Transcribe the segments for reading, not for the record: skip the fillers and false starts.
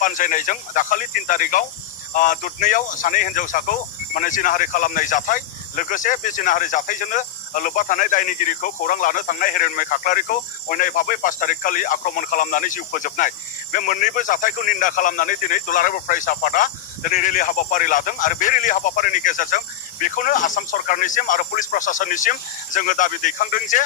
बानजायनायजों दाखालि 3 तारिखआव दुधनैयाव सानै हिन्जावसाखौ माने जिनाहारि खालामनाय जाथाय लोगोसे बे जिनाहारि जाथायजोंनो लोब्बा थानाय दायनिगिरिखौ खौरां लानो थांनाय हिरण्मय खाख्लारिखौ अयनाय भाबै 5 तारिख खालि आक्रमण खालामनानै जिउ फोजोबनाय बे मोन्नैबो जाथायखौ निन्दा खालामनानै दिनै दुलाराय बर' फरायसा आफादा दिनै रेलि हाबाफारि लादों आरो बे रेलि हाबाफारिनि गेजेरजों बेखौनो आसाम सरकारनिसिम आरो पुलिस प्रशासननिसिम जोङो दाबि दैखांदों जे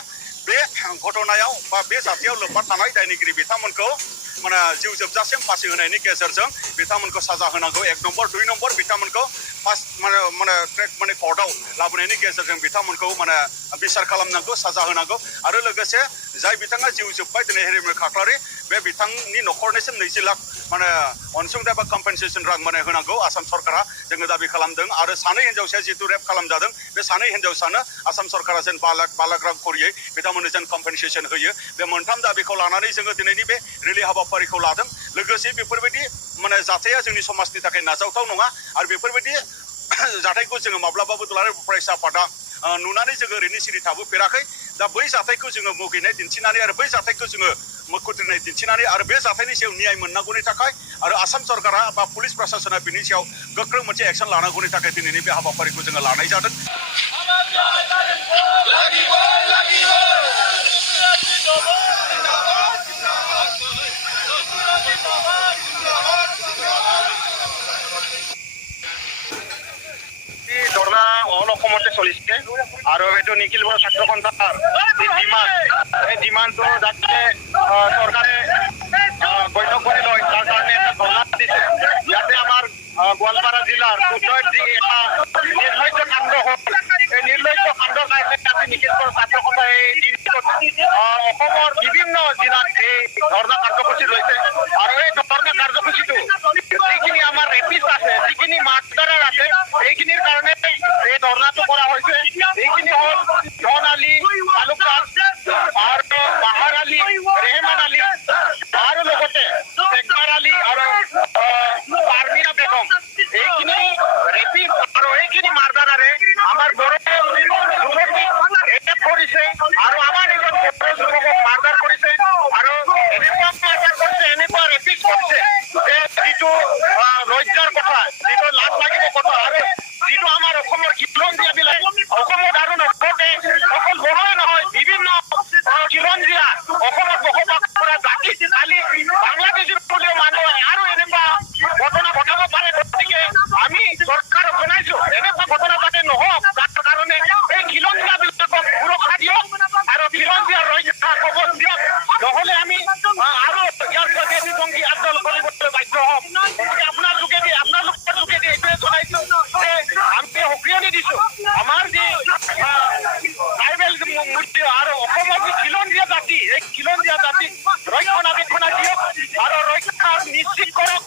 बे घटनायाव बा बे जाथायाव लोब्बा थानाय दायनिगिरि बिथांमोनखौ माने जिउ जोबजासिम फासि होनायनि गेजेरजों बिथांमोनखौ साजा होनांगौ 1 नम्बर 2 नम्बर बिथांमोनखौ फार्स्ट माने कर्टआव लाबोनायनि गेजेरजों बिथांमोनखौ माने बिसार खालामनांगौ साजा होनांगौ आरो लोगोसे जाय बिथाङा जिउ जोब्बाय दिनै हिरण्मय खाख्लारि बे बिथांनि न'खरनिसिम 20 लाख माने अनसुंथाइ बा कम्पेनसेसन रां माने होनांगौ आसाम सरकारा जोङो दाबि खालामदों आरो सानै हिन्जावसाया जितु रेप खालामजादों बे सानै हिन्जावसानो आसाम सरकारा जेन 5 लाख रां करियै बिथांमोननो जेन कम्पेनसेसन होयो बे मोनथाम दाबिखौ लानानै जोङो दिनैनि बे रेलि हाबाफारिखौ लादों लोगोसे बेफोरबायदि माने जाथाया जोंनि समाजनि थाखाय नाजावथाव नङा आरो बेफोरबायदि जाथायखौ जोङो माब्लाबाबो दुलाराय फरायसा आफादा नुनानै जोङो ओरैनो सिरि थाबोफेराखै दा बै जाथायखौ जोङो मुगैनाय दिन्थिनानै आरो बै जाथायखौ जोङो मोखुद्रिनाय दिन्थिनानै आरो बे जाथायनि सायाव न्याय मोननांगौनि थाखाय आरो आसाम सरकारा बा पुलिस प्रशासना बिनि सायाव गोख्रों मोनसे एक्सन लानांगौनि थाखाय दिनैनि बे हाबाफारिखौ जोङो लानाय जादों ধর্ণা অল অসমতে চলিছে আৰু এইটো নিখিল বড়ো ছাত্ৰ সন্থাৰ এই ডিমাণ্ডটো যাতে চৰকাৰে গণ্য কৰি লয় তাৰ কাৰণে এটা ধৰ্ণা দিছে যাতে আমাৰ গোৱালপাৰা জিলাৰ উত্তৰত যি এটা নিৰ্লজ্জ কাণ্ড হ'ল এই নিৰ্লজ্জ কাণ্ডৰ কাৰণে আজি নিখিল বড়ো ছাত্ৰ সন্থাই এই দিনটোত অসমৰ বিভিন্ন জিলাত এই ধৰ্ণা কাৰ্যসূচী লৈছে আৰু এই ধৰ্ণা কাৰ্যসূচীটো যিখিনি আমাৰ ৰেপিষ্ট আছে যিখিনি মাৰ্ডাৰাৰ আছে এইখিনিৰ কাৰণে এই ধৰ্ণাটো কৰা হৈছে এইখিনি হ'ল জন আলী তালুকদাৰ আৰু বাহাৰ আলী ৰেহমান আলী আৰু লগতে শেখৰ আলী আৰু পাৰমিনা বেগম এইখিনি ৰেপিষ্ট আৰু এইখিনি মাৰ্ডাৰাৰে আমাৰ বড়ো ৰেপ কৰিছে আৰু আমাৰ নিজৰ বড়ো যুৱকক মাৰ্ডাৰ কৰিছে আৰু এনেকুৱা মাৰ্ডাৰ কৰিছে এনেকুৱা ৰেপিষ্ট কৰিছে যে যিটো লজ্জাৰ কথা যিটো লাজ লাগিব কথা আৰু যিটো আমাৰ অসমৰ খিলঞ্জীয়াবিলাক অসমত আৰু নকতে অকল বড়োৱে নহয় বিভিন্ন খিলঞ্জীয়া অসমত বসবাস কৰা জাতি কালি বাংলাদেশৰ বুলিও মানুহে আৰু এনেকুৱা ঘটনা ঘটাব পাৰে গতিকে আমি চৰকাৰক জনাইছো এনেকুৱা ঘটনা যাতে নহওক তাৰ কাৰণে এই খিলঞ্জীয়াবিলাকক সুৰক্ষা দিয়ক আৰু খিলঞ্জীয়া ৰক্ষা কবচ দিয়ক নহ'লে আমি আৰু ইয়াৰ যোগেদি জংগী আন্দোলন কৰিবলৈ বাধ্য হ'ম গতিকে আপোনাৰ যোগেদি আপোনালোকৰ যোগেদি এইটোৱে জনাইছো যে আমি সক্ৰিয়নি দিছো আমাৰ যি ট্ৰাইবেল মূৰ্তি আৰু অসমৰ যি খিলঞ্জীয়া জাতি এই খিলঞ্জীয়া জাতিক ৰক্ষণাবেক্ষণা দিয়ক আৰু ৰক্ষা নিশ্চিত কৰক